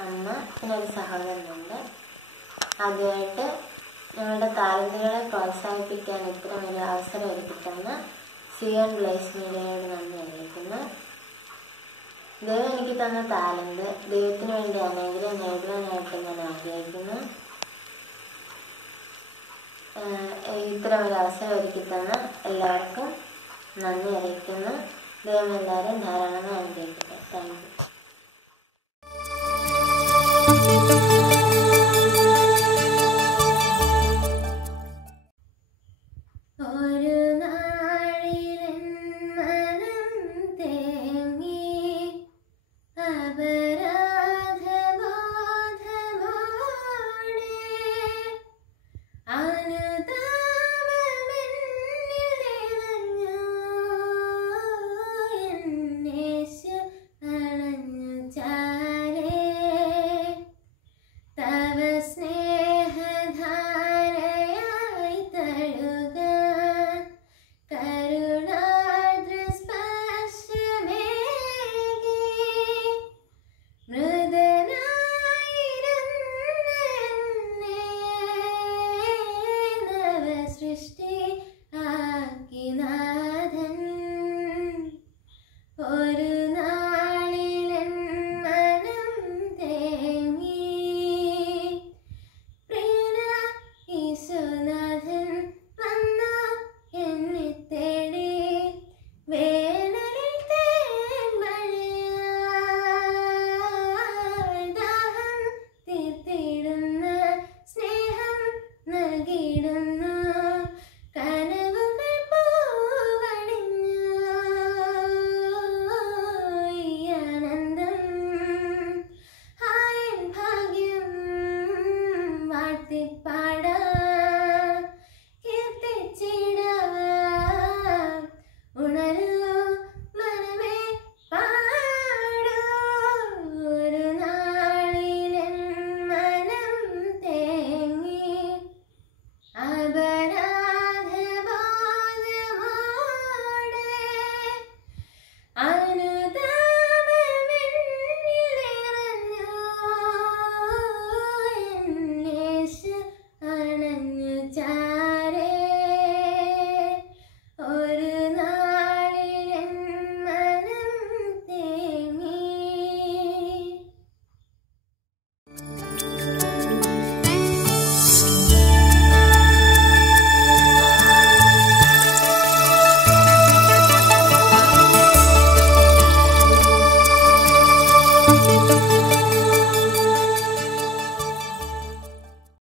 അമ്മ, പിന്നെ ഒരു സഹോദരനുണ്ട്. ആദ്യമായിട്ട് ഞങ്ങളുടെ താരങ്ങളെ പ്രോത്സാഹിപ്പിക്കാൻ ഇത്തരം ഒരു അവസരം ഒരുക്കിത്തന്ന സിയോൺ ബ്ലേസ് മീഡിയയോട് നന്ദി അറിയിക്കുന്നു. ദൈവം എനിക്ക് തന്ന ടാലന്റ് ദൈവത്തിന് വേണ്ടി അനേകം നേടുവാനായിട്ട് ഞാൻ ആഗ്രഹിക്കുന്നു. ഇത്തരം ഒരു അവസരം ഒരുക്കിത്തന്ന എല്ലാവർക്കും നന്ദി അറിയിക്കുന്നു. ദൈവം എല്ലാവരും ധാരാളമായി അനുഗ്രഹിക്കട്ടെ. Thank you.